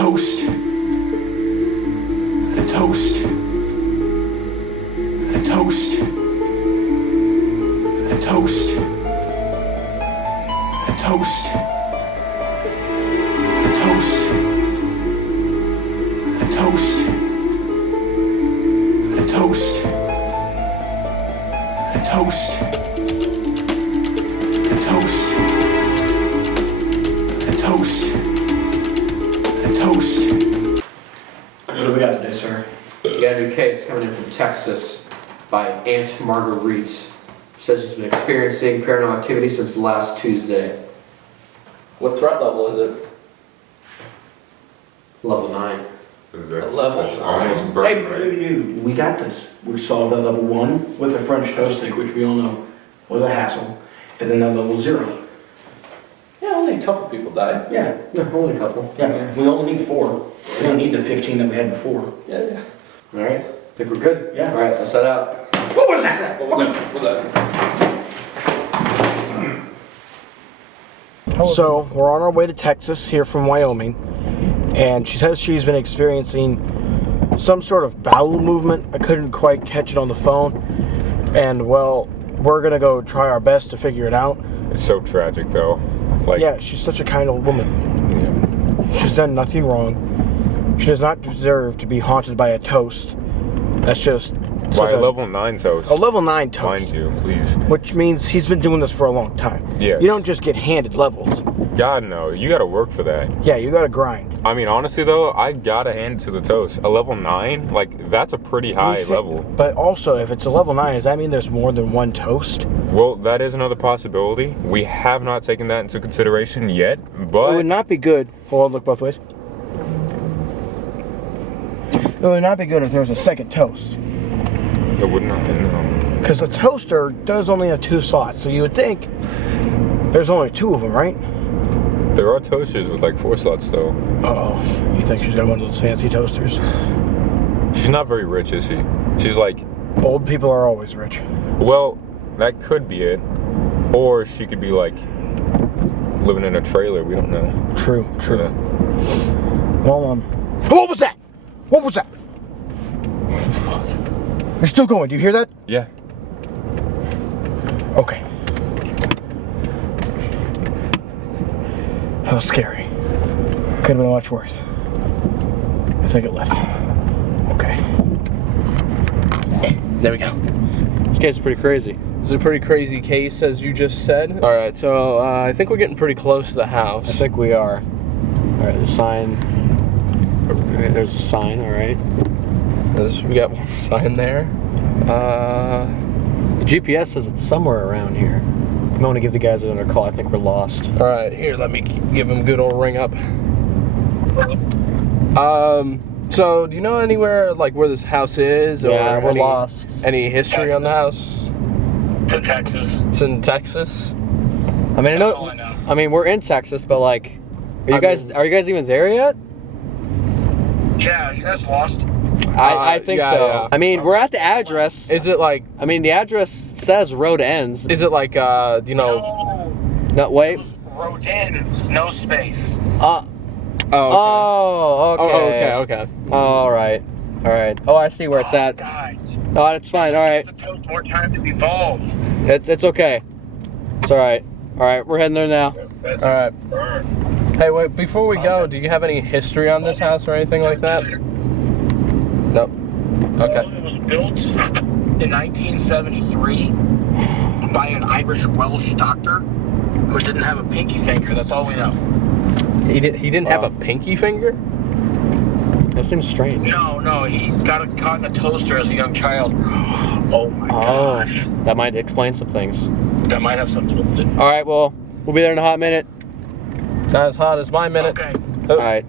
toast. A toast. A toast. A toast. A toast. A toast. A toast. A toast. A toast. A toast. A toast. A toast. What do we got today, sir? We got a new case coming in from Texas by Aunt Marguerite. Says she's been experiencing paranormal activity since last Tuesday. What threat level is it? Level 9. Level. Hey, we got this. We solved that level 1 with a French toast stick, which we all know was a hassle. And then that level 0. Yeah, only a couple people died. Yeah. No, only a couple. Yeah, we only need 4. We don't need the 15 that we had before. Yeah. Alright, think we're good? Yeah. Alright, let's head out. What was that? What was that? So, we're on our way to Texas, here from Wyoming. And she says she's been experiencing some sort of bowel movement. I couldn't quite catch it on the phone. And, well, we're going to go try our best to figure it out. It's so tragic, though. Like, Yeah, she's such a kind old woman. yeah. She's done nothing wrong. She does not deserve to be haunted by a toast. That's just Why level 9 toast? a level 9 toast. Mind you, please. Which means he's been doing this for a long time. Yes. You don't just get handed levels. God, no. You gotta work for that. Yeah, you gotta grind. I mean, honestly, though, I gotta hand it to the toast. A level 9? Like, that's a pretty high level. But also, if it's a level 9, does that mean there's more than one toast? Well, that is another possibility. We have not taken that into consideration yet, but... It would not be good. Hold on, look both ways. It would not be good if there was a second toast. It would not, no. Because a toaster does only have 2 slots, so you would think there's only 2 of them, right? There are toasters with, like, 4 slots, though. Uh-oh. You think she's got one of those fancy toasters? She's not very rich, is she? She's like... Old people are always rich. Well, that could be it. Or she could be, like, living in a trailer. We don't know. True. Yeah. Well, what was that? What was that? What the fuck? They're still going. Do you hear that? Yeah. Okay. That was scary. Could have been much worse. I think it left. Okay. There we go. This case is pretty crazy. It's a pretty crazy case, as you just said. All right, so I think we're getting pretty close to the house. I think we are. Alright, the sign. There's a sign, alright. We got one sign there. The GPS says it's somewhere around here. I want to give the guys another call. I think we're lost. All right, here, let me give him a good old ring up. So do you know anywhere like where this house is, or Yeah, we're lost. any history on the house? To Texas. It's in Texas. I mean, That's all I know. I mean, we're in Texas, but like, are you guys even there yet? Yeah, you guys lost. I think yeah, so. yeah. I mean, we're at the address. Is it like? I mean, the address says road ends. Is it like? You know? No. No, wait. Those rodents, no space. Oh. Okay. Oh, okay. Okay. All right. Oh, I see where it's at. Guys, No, it's fine. All right. it took more time to evolve. It's okay. It's all right. All right, we're heading there now. That's All right. burn. Hey, wait. Before we go, do you have any history on this house or anything like that? Nope. Okay. It was built in 1973 by an Irish Welsh doctor who didn't have a pinky finger. That's all we know. He didn't have a pinky finger? That seems strange. No, he got caught in a toaster as a young child. Oh my gosh. That might explain some things. That might have something to do with it. All right, well, we'll be there in a hot minute. Not as hot as my minute. Okay. All right.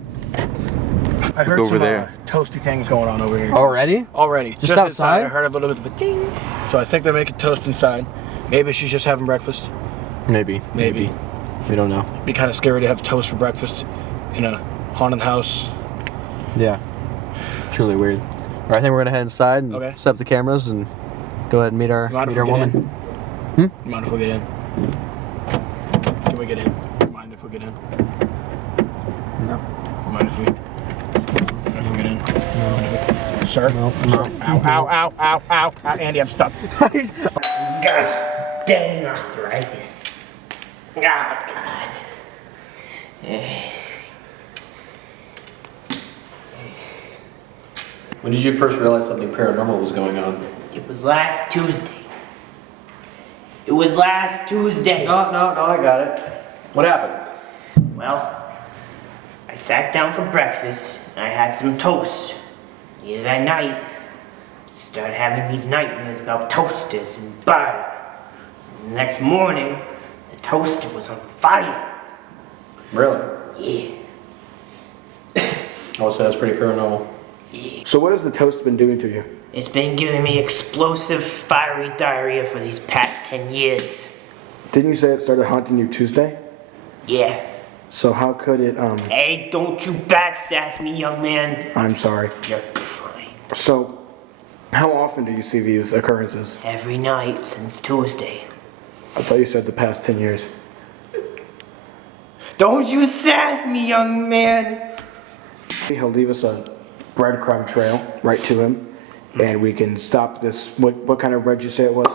I heard over some there. Toasty things going on over here. Already? Already. Just outside? inside, I heard a little bit of a ding. So I think they're making toast inside. Maybe she's just having breakfast. Maybe. We don't know. Be kind of scary to have toast for breakfast in a haunted house. Yeah. Truly weird. All right, I think we're gonna head inside and Okay. set up the cameras and go ahead and meet our Mind if we get woman. You mind if we get in? Can we get in? You mind if we get in? No. You mind if we sir. No. Ow. Andy, I'm stuck. Gosh dang arthritis. Oh, God. When did you first realize something paranormal was going on? It was last Tuesday. It was last Tuesday. No, I got it. What happened? Well, I sat down for breakfast and I had some toast. Later that night, I started having these nightmares about toasters and butter. And the next morning, the toaster was on fire. Really? Yeah. I would say that's pretty paranormal. So what has the toast been doing to you? It's been giving me explosive, fiery diarrhea for these past 10 years. Didn't you say it started haunting you Tuesday? Yeah. So how could it, Hey, don't you backsass me, young man. I'm sorry. You're fine. So, how often do you see these occurrences? Every night since Tuesday. I thought you said the past 10 years. Don't you sass me, young man. He'll leave us a breadcrumb trail right to him, and we can stop this. What kind of bread did you say it was?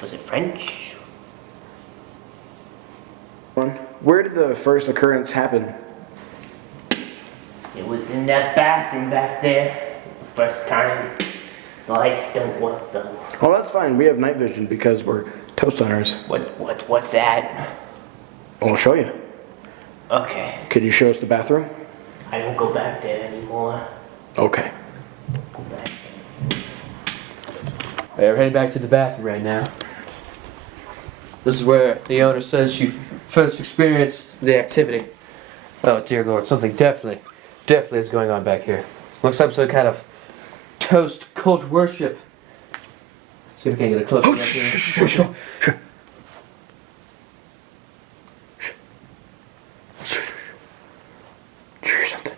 Was it French? Where did the first occurrence happen? It was in that bathroom back there. First time. The lights don't work though. Well, that's fine. We have night vision because we're toast hunters. What's that? I'll show you. Okay. Could you show us the bathroom? I don't go back there anymore. Okay. Go back. We're heading back to the bathroom right now. This is where the owner says she first experienced the activity. Oh dear Lord, something definitely is going on back here. Looks like some kind of toast cult worship. See if we can get a closer look here. Sure. Did you hear something?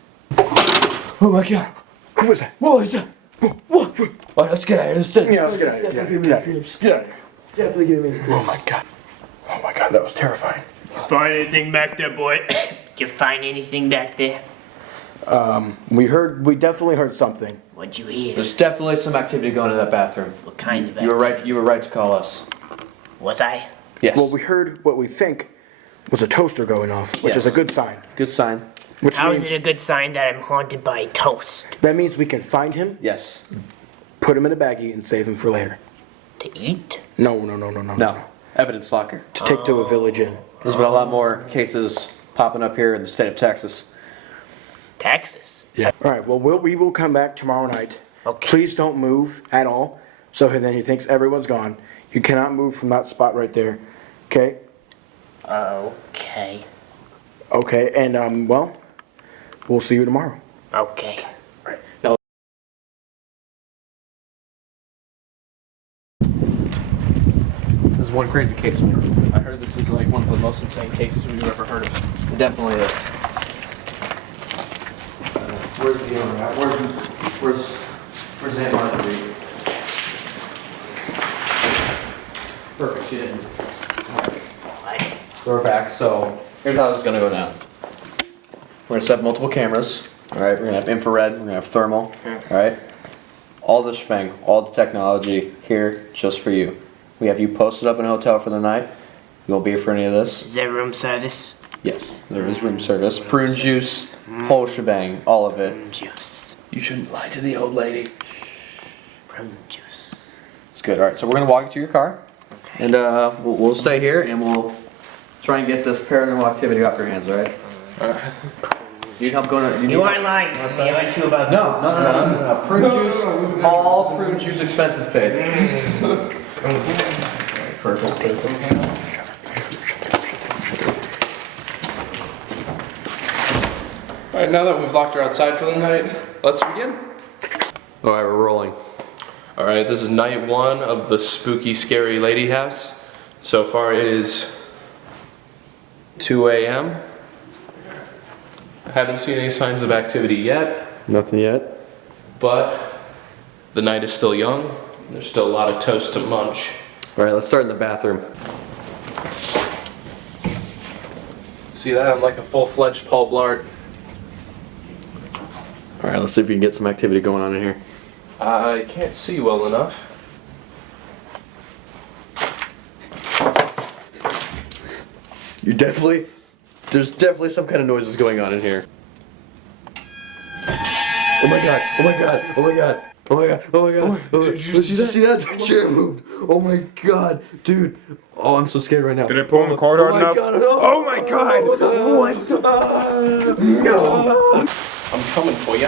Oh my God! Who was that? What was that? What? Alright, let's get out of here. Yeah, let's get out of here. Get out of here. Get out of here. Definitely give me. Oh my God, that was terrifying. Find anything back there, boy? Did you find anything back there? We definitely heard something. What'd you hear? There's definitely some activity going in that bathroom. What kind of You were right. You were right to call us. Was I? Yes. Well, we heard what we think was a toaster going off, which is a Yes. good sign. Good sign. Which How means is it a good sign that I'm haunted by toast? that means we can find him, Yes. put him in a baggie, and save him for later. To eat? No. No. Evidence locker. To take to a village inn. There's been a lot more cases popping up here in the state of Texas. Texas? Yeah. All right. Well, we will come back tomorrow night. Okay. Please don't move at all. So then he thinks everyone's gone. You cannot move from that spot right there. Okay. Okay. Okay. And well, we'll see you tomorrow. Okay. This is one crazy case. I heard this is like one of the most insane cases we've ever heard of. It definitely is. Where's the owner at? Where's Aunt Marguerite? Perfect, she didn't. Alright. So we're back, so here's how this is gonna go down. We're gonna set up multiple cameras, alright? We're gonna have infrared, we're gonna have thermal, alright? All the shebang, all the technology here just for you. We have you posted up in a hotel for the night. You won't be here for any of this. Is there room service? Yes, there is room service. Prune juice, whole shebang, all of it. Prune juice. You shouldn't lie to the old lady. Prune juice. It's good. All right, so we're gonna walk you to your car, and we'll stay here and we'll try and get this paranormal activity off your hands. All right. You need help going to? You aren't lying to me, aren't you, about No. Prune juice. All prune juice expenses paid. Perfect. All right, now that we've locked her outside for the night, let's begin. All right, we're rolling. All right, this is night one of the spooky, scary lady house. So far it is 2 a.m. I haven't seen any signs of activity yet, Nothing yet. but the night is still young. There's still a lot of toast to munch. All right, let's start in the bathroom. See that? I'm like a full-fledged Paul Blart. All right, let's see if we can get some activity going on in here. I can't see well enough. There's definitely some kind of noises going on in here. Oh my god, oh my god, oh my god, oh my god, oh my god. Did you see that? The chair moved. Oh my god, dude. Oh, I'm so scared right now. Did I pull on the cord hard enough? Oh my god. What the fuck? No. I'm coming for you.